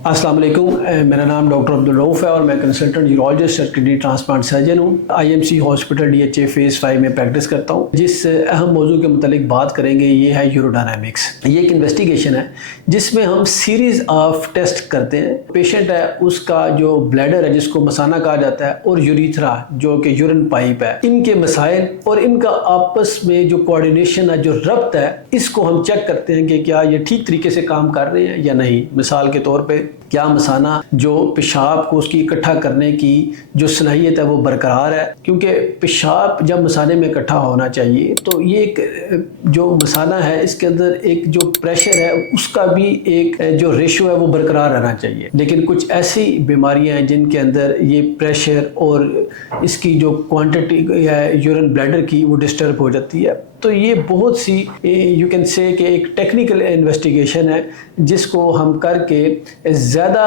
अस्सलाम वालेकुम। मेरा नाम डॉक्टर अब्दुल रऊफ़ है और मैं कंसल्टेंट यूरोलॉजिस्ट और किडनी ट्रांसप्लांट सर्जन हूँ। आईएमसी हॉस्पिटल डीएचए फेज़ 5 में प्रैक्टिस करता हूँ। जिस अहम मौजू के मुतालिक बात करेंगे ये है यूरोडायनामिक्स। ये एक इन्वेस्टिगेशन है जिसमें हम सीरीज़ ऑफ टेस्ट करते हैं। पेशेंट है उसका जो ब्लैडर है जिसको मसाना कहा जाता है और यूरीथ्रा जो कि यूरिन पाइप है, इनके मसाइल और इनका आपस में जो कोऑर्डिनेशन है, जो रब्त है, इसको हम चेक करते हैं कि क्या ये ठीक तरीके से काम कर रहे हैं या नहीं। मिसाल के तौर पे क्या मसाना जो पेशाब को उसकी इकट्ठा करने की जो सलाहियत है वो बरकरार है, क्योंकि पेशाब जब मसाने में इकट्ठा होना चाहिए तो ये एक जो मसाना है इसके अंदर एक जो प्रेशर है उसका भी एक जो रेशो है वो बरकरार रहना चाहिए। लेकिन कुछ ऐसी बीमारियां हैं जिनके अंदर ये प्रेशर और इसकी जो क्वांटिटी है यूरिन ब्लैडर की वो डिस्टर्ब हो जाती है। तो ये बहुत सी यू कैन से कि एक टेक्निकल इन्वेस्टिगेशन है जिसको हम करके ज़्यादा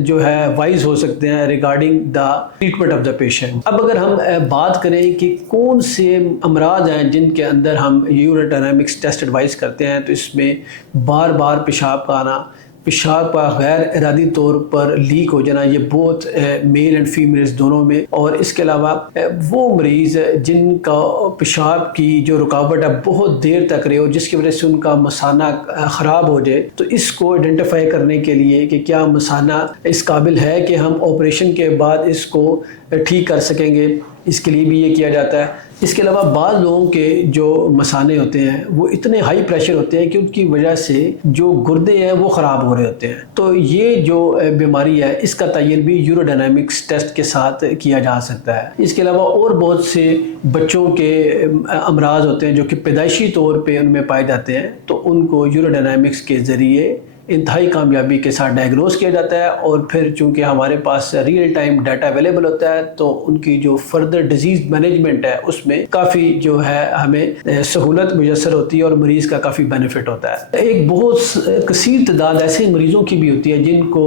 जो है वाइज हो सकते हैं regarding the treatment of the patient. अब अगर हम बात करें कि कौन से अमराज हैं जिनके अंदर हम यूरोडायनामिक्स टेस्ट एडवाइस करते हैं, तो इसमें बार बार पेशाब का आना, पेशाब का गैर इरादी तौर पर लीक हो जाना, ये बहुत मेल एंड फीमेल्स दोनों में, और इसके अलावा वो मरीज़ जिनका पेशाब की जो रुकावट है बहुत देर तक रहे हो जिसकी वजह से उनका मसाना ख़राब हो जाए, तो इसको आइडेंटिफाई करने के लिए कि क्या मसाना इस काबिल है कि हम ऑपरेशन के बाद इसको ठीक कर सकेंगे, इसके लिए भी ये किया जाता है। इसके अलावा बाद लोगों के जो मसाने होते हैं वो इतने हाई प्रेशर होते हैं कि उनकी वजह से जो गुर्दे हैं वो ख़राब हो रहे होते हैं। तो ये जो बीमारी है इसका तयन भी यूरोडायनामिक्स टेस्ट के साथ किया जा सकता है। इसके अलावा और बहुत से बच्चों के अमराज होते हैं जो कि पैदाइशी तौर पे उनमें पाए जाते हैं, तो उनको यूरोडायनामिक्स के ज़रिए इंतहाई कामयाबी के साथ डायग्नोस किया जाता है, और फिर चूंकि हमारे पास रियल टाइम डाटा अवेलेबल होता है तो उनकी जो फर्दर डिजीज़ मैनेजमेंट है उसमें काफ़ी जो है हमें सहूलत मुयसर होती है और मरीज़ का काफ़ी बेनिफिट होता है। एक बहुत कसीर तादाद ऐसे मरीज़ों की भी होती है जिनको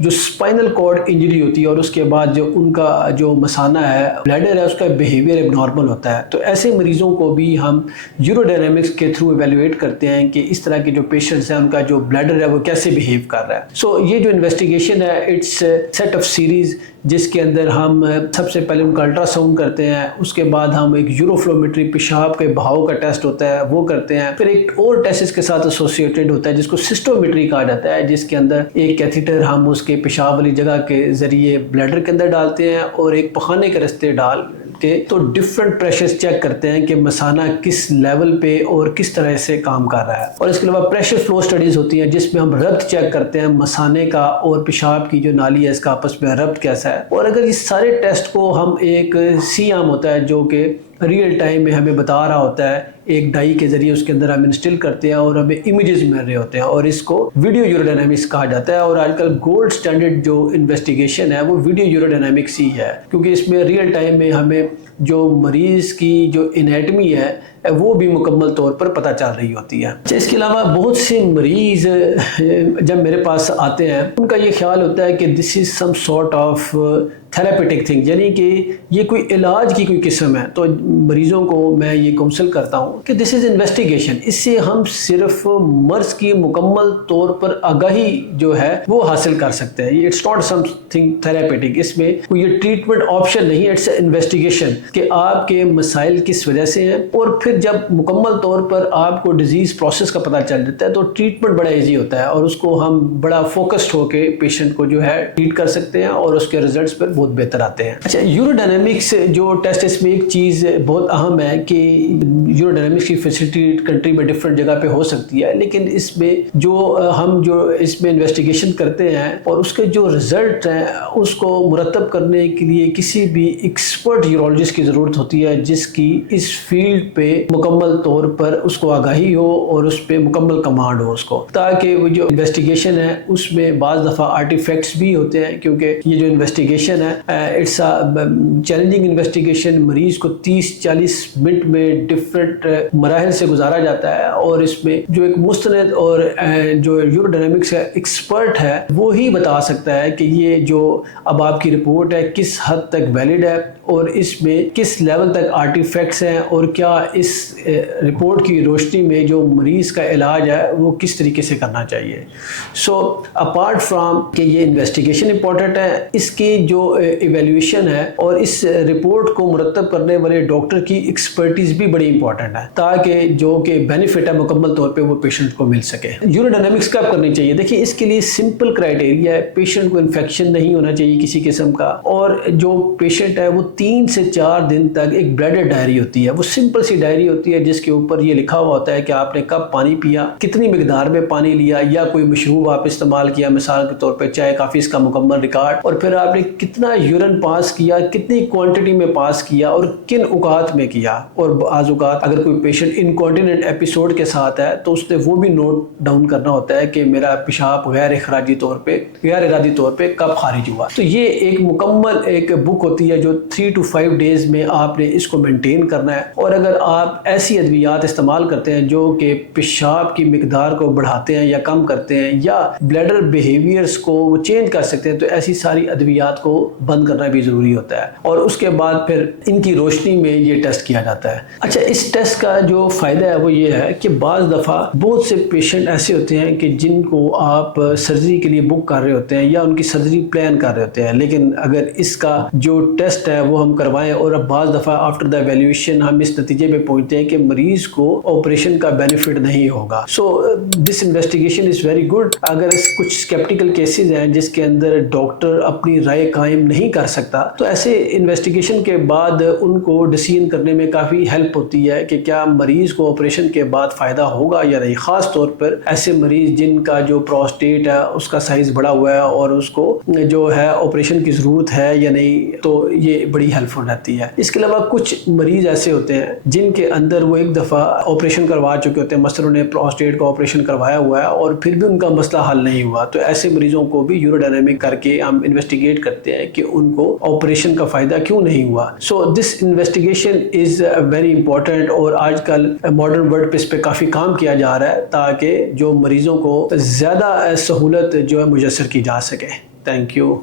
जो स्पाइनल कॉर्ड इंजरी होती है और उसके बाद जो उनका जो मसाना है, ब्लैडर है, उसका बिहेवियर एबनॉर्मल होता है। तो ऐसे मरीज़ों को भी हम यूरोडायनामिक्स के थ्रू एवेलुएट करते हैं कि इस तरह के जो पेशेंट्स हैं उनका जो ब्लैडर है वो कैसे बिहेव कर रहा है। सो ये जो इन्वेस्टिगेशन है इट्स सेट ऑफ सीरीज जिसके अंदर हम सबसे पहले उनका अल्ट्रासाउंड करते हैं, उसके बाद हम एक यूरोफ्लोमेट्री पेशाब के बहाव का टेस्ट होता है वो करते हैं, फिर एक और टेस्ट इसके साथ एसोसिएटेड होता है जिसको सिस्टोमेट्री कहा जाता है, जिसके अंदर एक कैथीटर हम उसके पेशाब वाली जगह के जरिए ब्लैडर के अंदर डालते हैं और एक पखाने के रास्ते डाल के तो डिफरेंट प्रेशर्स चेक करते हैं कि मसाना किस लेवल पे और किस तरह से काम कर रहा है। और इसके अलावा प्रेशर फ्लो स्टडीज होती हैं जिसमें हम रब्त चेक करते हैं मसाने का और पेशाब की जो नाली है इसका आपस में रब्त कैसा है। और अगर इस सारे टेस्ट को हम एक सीआम होता है जो कि रियल टाइम में हमें बता रहा होता है, एक डाई के जरिए उसके अंदर हम इंस्टिल करते हैं और हमें इमेजेस मिल रहे होते हैं, और इसको वीडियो यूरोडायनामिक्स कहा जाता है। और आजकल गोल्ड स्टैंडर्ड जो इन्वेस्टिगेशन है वो वीडियो यूरोडायनामिक्स ही है, क्योंकि इसमें रियल टाइम में हमें जो मरीज़ की जो एनाटमी है वो भी मुकम्मल तौर पर पता चल रही होती है। इसके अलावा बहुत से मरीज़ जब मेरे पास आते हैं उनका ये ख्याल होता है कि this is some sort of therapeutic thing, यानी कि ये कोई इलाज की कोई किस्म है। तो मरीज़ों को मैं ये काउंसिल करता हूँ कि दिस इज़ इन्वेस्टिगेशन, इससे हम सिर्फ मर्ज़ की मुकम्मल तौर पर आगाही जो है वो हासिल कर सकते हैं। इट्स नॉट समथिंग थेरापेटिक, इसमें कोई ये ट्रीटमेंट ऑप्शन नहीं है, इट्स इन्वेस्टिगेशन कि आपके मसाइल किस वजह से हैं। और फिर जब मुकम्मल तौर पर आपको डिजीज़ प्रोसेस का पता चल जाता है तो ट्रीटमेंट बड़ा ईजी होता है और उसको हम बड़ा फोकस्ड होकर पेशेंट को जो है ट्रीट कर सकते हैं और उसके रिजल्ट्स पर बहुत बेहतर आते हैं। अच्छा, यूरोडायनामिक्स जो टेस्ट, इसमें एक चीज़ बहुत अहम है कि यूरोडायनामिक्स की फैसिलिटी कंट्री में डिफरेंट जगह पे हो सकती है, लेकिन इसमें जो हम जो इसमें इन्वेस्टिगेशन करते हैं और उसके जो रिजल्ट हैं उसको मुरतब करने के लिए किसी भी एक्सपर्ट यूरोलॉजिस्ट की ज़रूरत होती है जिसकी इस फील्ड पे मुकम्मल तौर पर उसको आगाही हो और उस पर मुकम्मल कमांड हो उसको, ताकि वो जो इन्वेस्टिगेशन है उसमें बाज़ दफ़ा आर्टिफैक्ट्स भी होते हैं, क्योंकि ये जो इन्वेस्टिगेशन है इट्स चैलेंजिंग इन्वेस्टिगेशन। मरीज़ को 30-40 मिनट में डिफरेंट मराहल से गुजारा जाता है और इसमें जो एक मुस्तनद और जो यूरोडायनामिक्स का एक्सपर्ट है वो ही बता सकता है कि ये जो अब आपकी रिपोर्ट है किस हद तक वैलिड है और इसमें किस लेवल तक आर्टिफैक्ट्स हैं और क्या इस اس رپورٹ کی روشنی میں جو مریض کا علاج ہے وہ کس طریقے سے کرنا چاہیے. سو اپارٹ فرام کہ یہ انویسٹیگیشن امپورٹنٹ ہے، اس کی جو ایویلیویشن ہے اور اس رپورٹ کو مرتب کرنے والے ڈاکٹر کی ایکسپرٹیز بھی بڑی امپورٹنٹ ہے، تاکہ جو کہ بینیفٹ ہے مکمل طور پہ وہ پیشنٹ کو مل سکے. یوروڈائنامکس کب کرنی چاہیے؟ دیکھیں اس کے لیے سمپل کرائٹیریا ہے، پیشنٹ کو انفیکشن نہیں ہونا چاہیے کسی قسم کا، اور جو پیشنٹ ہے وہ 3 سے 4 دن تک ایک بلیڈڈ ڈائری ہوتی ہے، وہ سمپل سی ڈائری ہوتی ہے جس کے اوپر یہ لکھا ہوا ہوتا ہے کہ آپ نے کب پانی پیا، کتنی مقدار میں پانی لیا، یا کوئی مشروب آپ استعمال کیا مثال کے طور پہ چائے کافی، اس کا مکمل ریکارڈ، اور پھر آپ نے کتنا یورین پاس کیا، کتنی کوانٹٹی میں پاس کیا اور کن اوقات میں کیا. اور بعض اوقات اگر کوئی پیشنٹ انکانٹیننٹ ایپیسوڈ کے ساتھ ہے تو اس نے وہ بھی نوٹ ڈاؤن کرنا ہوتا ہے کہ میرا پیشاب غیر ارادی طور پہ کب خارج ہوا. تو یہ ایک مکمل ایک بک ہوتی ہے جو 3 to 5 ڈیز میں آپ نے اس کو مینٹین کرنا ہے. اور اگر آپ ایسی ادویات استعمال کرتے ہیں جو کہ پیشاب کی مقدار کو بڑھاتے ہیں یا کم کرتے ہیں یا بلیڈر بیہیویئرز کو چینج کر سکتے ہیں، تو ایسی ساری ادویات کو بند کرنا بھی ضروری ہوتا ہے. اور اس کے بعد پھر ان کی روشنی میں یہ ٹیسٹ کیا جاتا ہے. اچھا، اس ٹیسٹ کا جو فائدہ ہے وہ یہ ہے کہ بعض دفعہ بہت سے پیشنٹ ایسے ہوتے ہیں کہ جن کو آپ سرجری کے لیے بک کر رہے ہوتے ہیں یا ان کی سرجری پلان کر رہے ہوتے ہیں، لیکن اگر اس کا جو ٹیسٹ ہے وہ ہم کروائیں اور اب بعض دفعہ آفٹر دا ایویلیویشن ہم اس نتیجے پہ پہنچتے ہیں کہ مریض کو آپریشن کا بینیفٹ نہیں ہوگا. سو دس انویسٹیگیشن از ویری گڈ. اگر کچھ اسکیپٹیکل کیسز ہیں جس کے اندر ڈاکٹر اپنی رائے قائم نہیں کر سکتا، تو ایسے انویسٹیگیشن کے بعد ان کو ڈیسیژن کرنے میں کافی ہیلپ ہوتی ہے کہ کیا مریض کو آپریشن کے بعد فائدہ ہوگا یا نہیں. خاص طور پر ایسے مریض جن کا جو پروسٹیٹ ہے اس کا سائز بڑا ہوا ہے اور اس کو جو ہے آپریشن کی ضرورت ہے یا نہیں، تو یہ بڑی ہیلپ فل رہتی ہے. اس کے علاوہ کچھ مریض ایسے ہوتے ہیں جن کے اندر وہ ایک دفعہ آپریشن کروا چکے ہوتے ہیں، مثلا انہیں پروسٹیٹ کا آپریشن کروایا ہوا ہے اور پھر بھی ان کا مسئلہ حل نہیں ہوا، تو ایسے مریضوں کو بھی یوروڈائنامک کر کے ہم انویسٹیگیٹ کرتے ہیں کہ ان کو آپریشن کا فائدہ کیوں نہیں ہوا. سو دس انویسٹیگیشن از ویری امپورٹنٹ، اور آج کل ماڈرن ورلڈ پہ اس پہ کافی کام کیا جا رہا ہے تاکہ جو مریضوں کو زیادہ سہولت جو ہے میسر کی جا سکے. Thank you.